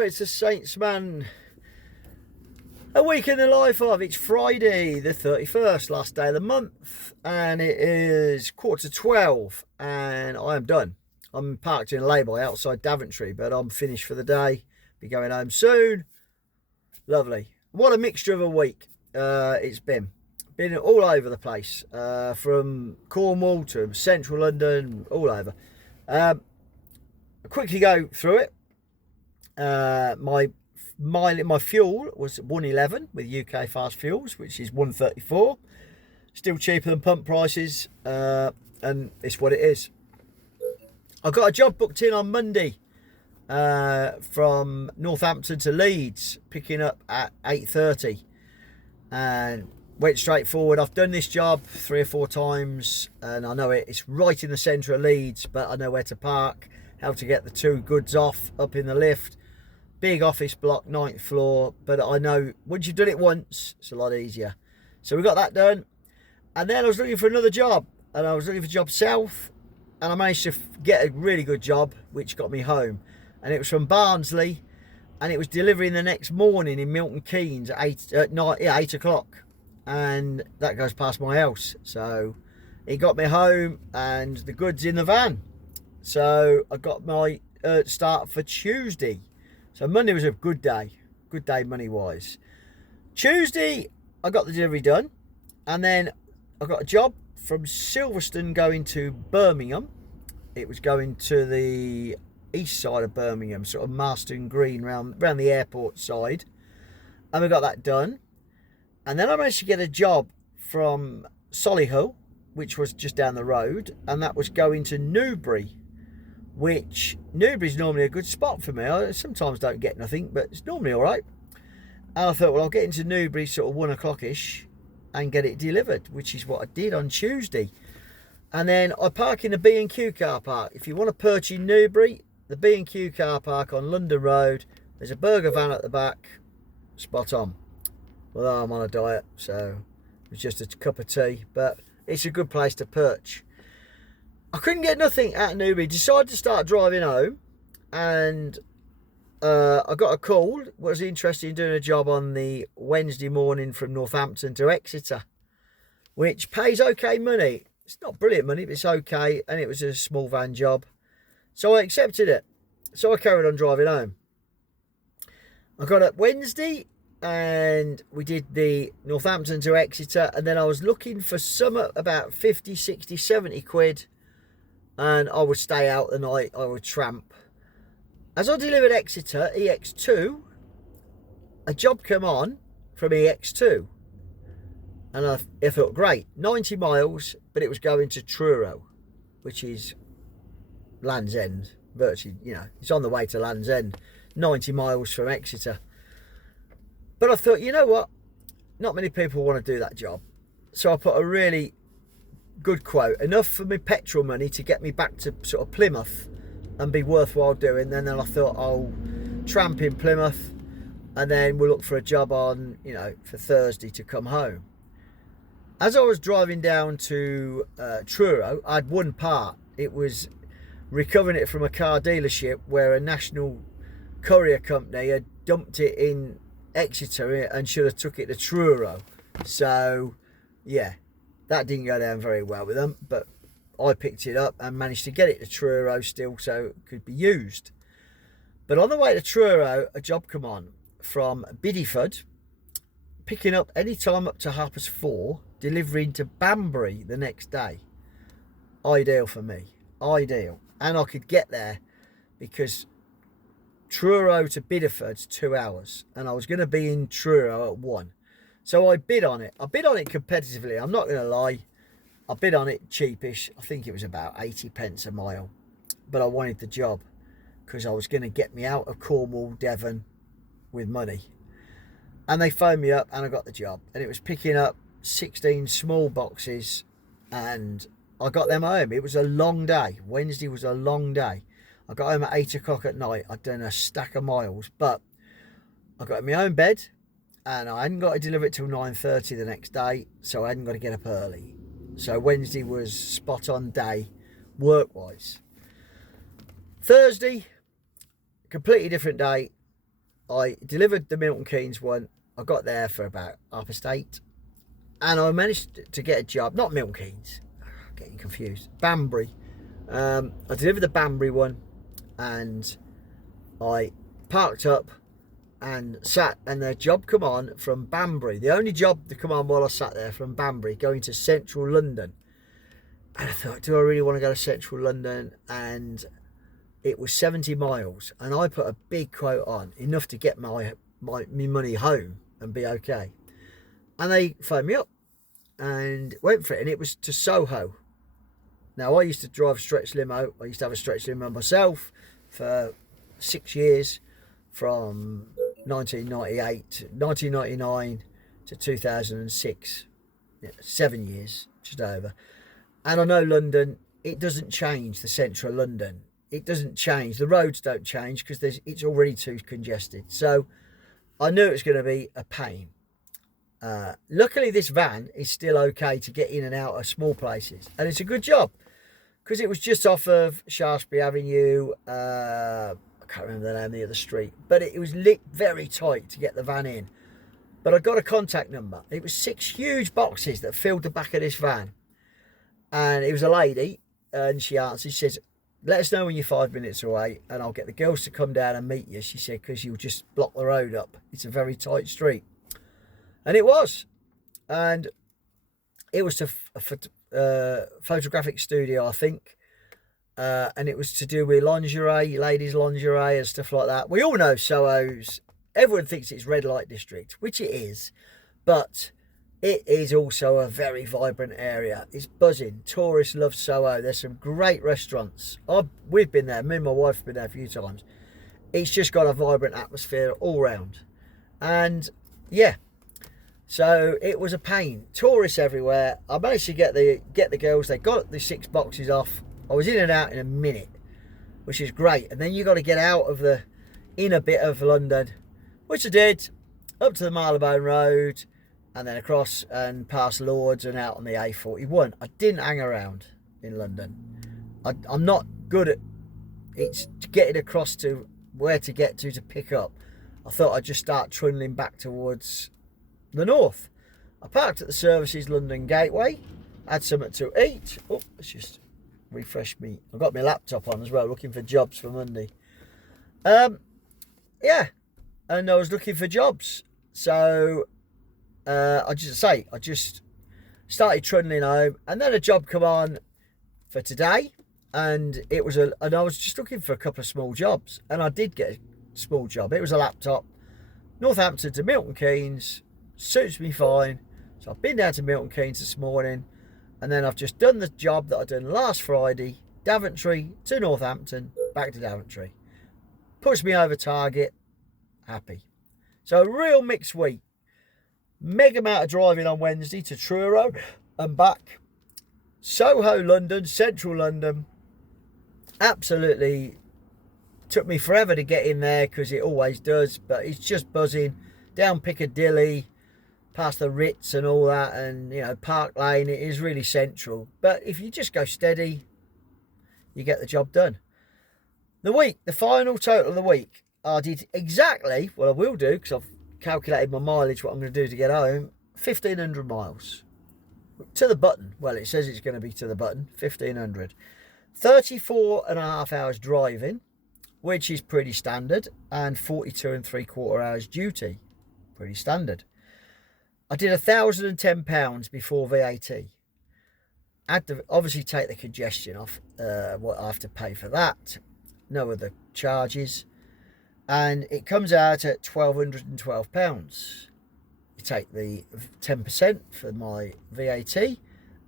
Hello, it's the Saints Man. A week in the life of. It's Friday the 31st, last day of the month, and it is 11:45, and I am done. I'm parked in a lay-by outside Daventry, but I'm finished for the day. Be going home soon. Lovely. What a mixture of a week it's been. Been all over the place, from Cornwall to central London, all over. I'll quickly go through it. My fuel was 111 with UK Fast Fuels, which is 134. Still cheaper than pump prices, and it's what it is. I've got a job booked in on Monday from Northampton to Leeds, picking up at 8:30, and went straight forward. I've done this job 3 or 4 times, and I know it. It's right in the centre of Leeds, but I know where to park, how to get the 2 goods off up in the lift. Big office block, 9th floor, but I know once you've done it once, it's a lot easier. So we got that done, and then I was looking for another job, and I was looking for a job south, and I managed to get a really good job, which got me home, and it was from Barnsley, and it was delivering the next morning in Milton Keynes at 8 o'clock, and that goes past my house, so it got me home, and the goods in the van. So I got my start for Tuesday. So Monday was a good day money-wise. Tuesday, I got the delivery done, and then I got a job from Silverstone going to Birmingham. It was going to the east side of Birmingham, sort of Marston Green, round the airport side, and we got that done. And then I managed to get a job from Solihull, which was just down the road, and that was going to Newbury, which Newbury's normally a good spot for me. I sometimes don't get nothing, but it's normally all right. And I thought, well, I'll get into Newbury sort of 1 o'clock-ish and get it delivered, which is what I did on Tuesday. And then I park in the B&Q car park. If you want to purchase Newbury, the B&Q car park on London Road, there's a burger van at the back, spot on. Although I'm on a diet, so it's just a cup of tea, but it's a good place to perch. I couldn't get nothing at Newbury. Decided to start driving home, and I got a call. Was interested in doing a job on the Wednesday morning from Northampton to Exeter, which pays okay money. It's not brilliant money, but it's okay, and it was a small van job. So I accepted it. So I carried on driving home. I got up Wednesday, and we did the Northampton to Exeter, and then I was looking for some about 50, 60, 70 quid, and I would stay out the night, I would tramp. As I delivered Exeter, EX2, a job came on from EX2, and it felt great. 90 miles, but it was going to Truro, which is Land's End, virtually, it's on the way to Land's End, 90 miles from Exeter. But I thought, you know what, not many people want to do that job. So I put a really good quote, enough for my petrol money to get me back to sort of Plymouth and be worthwhile doing. Then I thought I'll tramp in Plymouth, and then we'll look for a job on, for Thursday to come home. As I was driving down to Truro, I had one part. It was recovering it from a car dealership where a national courier company had dumped it in Exeter and should have took it to Truro. So yeah, that didn't go down very well with them, but I picked it up and managed to get it to Truro still, so it could be used. But on the way to Truro, a job come on from Bideford, picking up any time up to 4:30, delivering to Banbury the next day. Ideal for me, ideal. And I could get there because Truro to Bideford's 2 hours, and I was going to be in Truro at 1. So I bid on it. I bid on it competitively. I'm not going to lie. I bid on it cheapish. I think it was about 80 pence a mile. But I wanted the job because I was going to get me out of Cornwall, Devon with money. And they phoned me up and I got the job. And it was picking up 16 small boxes, and I got them home. It was a long day. Wednesday was a long day. I got home at 8 o'clock at night. I'd done a stack of miles, but I got in my own bed, and I hadn't got to deliver it till 9:30 the next day, so I hadn't got to get up early. So Wednesday was spot on day work-wise. Thursday, completely different day. I delivered the Milton Keynes one. I got there for about 8:30, and I managed to get a job. Not Milton Keynes, getting confused. Banbury. I delivered the Banbury one, and I parked up and sat, and the job come on from Banbury. The only job to come on while I sat there from Banbury, going to central London. And I thought, do I really want to go to central London? And it was 70 miles, and I put a big quote on, enough to get my money home and be okay. And they phoned me up and went for it, and it was to Soho. Now, I used to drive a stretch limo. I used to have a stretch limo myself for 6 years, from 1999 to 2006. 7 years, just over. And I know London, it doesn't change, the central London. It doesn't change. The roads don't change because it's already too congested. So I knew it was going to be a pain. Luckily, this van is still okay to get in and out of small places. And it's a good job because it was just off of Shaftesbury Avenue. I can't remember the name of the other street. But it was lit very tight to get the van in. But I got a contact number. It was 6 huge boxes that filled the back of this van. And it was a lady. And she answered. She says, let us know when you're 5 minutes away, and I'll get the girls to come down and meet you, she said, because you'll just block the road up. It's a very tight street. And it was. And it was to a photographic studio, I think. And it was to do with lingerie, ladies' lingerie and stuff like that. We all know Soho's. Everyone thinks it's red light district, which it is. But it is also a very vibrant area. It's buzzing. Tourists love Soho. There's some great restaurants. We've been there. Me and my wife have been there a few times. It's just got a vibrant atmosphere all round. And yeah, so it was a pain. Tourists everywhere. I managed to get the girls. They got the 6 boxes off. I was in and out in a minute, which is great. And then you got to get out of the inner bit of London, which I did, up to the Marylebone Road, and then across and past Lords and out on the A41. I didn't hang around in London. I'm not good at it's getting across to where to get to pick up. I thought I'd just start trundling back towards the north. I parked at the Services London Gateway, had something to eat. Oh, let's just refresh me. I've got my laptop on as well, looking for jobs for Monday. Yeah, and I was looking for jobs. So I just started trundling home, and then a job come on for today, and I was just looking for a couple of small jobs, and I did get a small job. It was a laptop, Northampton to Milton Keynes, suits me fine. So I've been down to Milton Keynes this morning, and then I've just done the job that I done last Friday, Daventry to Northampton, back to Daventry. Pushed me over target, happy. So a real mixed week. Mega amount of driving on Wednesday to Truro and back. Soho, London, central London. Absolutely took me forever to get in there because it always does, but it's just buzzing. Down Piccadilly, past the Ritz and all that, and Park Lane. It is really central. But if you just go steady, you get the job done. The final total of the week, I did exactly what I will do because I've calculated my mileage, what I'm going to do to get home. 1,500 miles to the button. Well, it says it's going to be to the button. 1,500. 34 and a half hours driving, which is pretty standard, and 42 and 3/4 hours duty, pretty standard. I did £1,010 before VAT. I had to obviously take the congestion off, what I have to pay for that. No other charges. And it comes out at £1,212. You take the 10% for my VAT,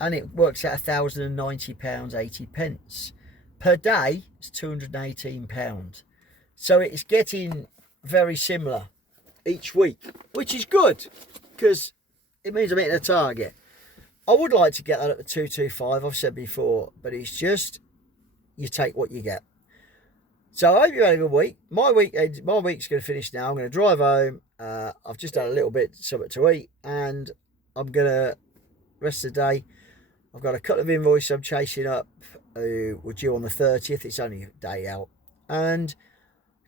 and it works out £1,090.80. Per day, it's £218. So it's getting very similar each week, which is good, because it means I'm hitting a target. I would like to get that at the 225, I've said before, but it's just, you take what you get. So I hope you had a good week. My week's going to finish now. I'm going to drive home. I've just had a little bit something to eat, and I'm going to rest of the day. I've got a couple of invoices I'm chasing up who were due on the 30th. It's only a day out. And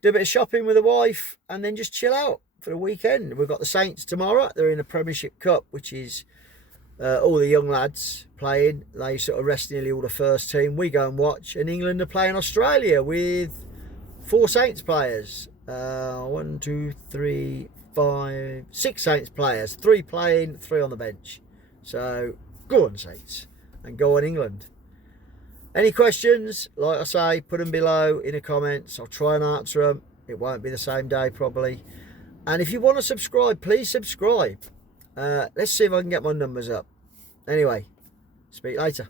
do a bit of shopping with the wife, and then just chill out for the weekend. We've got the Saints tomorrow. They're in the Premiership Cup, which is all the young lads playing. They sort of rest nearly all the first team. We go and watch, and England are playing Australia with 4 Saints players. 1, 2, 3, 5, 6 Saints players. 3 playing, 3 on the bench. So go on Saints and go on England. Any questions, like I say, put them below in the comments. I'll try and answer them. It won't be the same day probably. And if you want to subscribe, please subscribe. Let's see if I can get my numbers up. Anyway, speak later.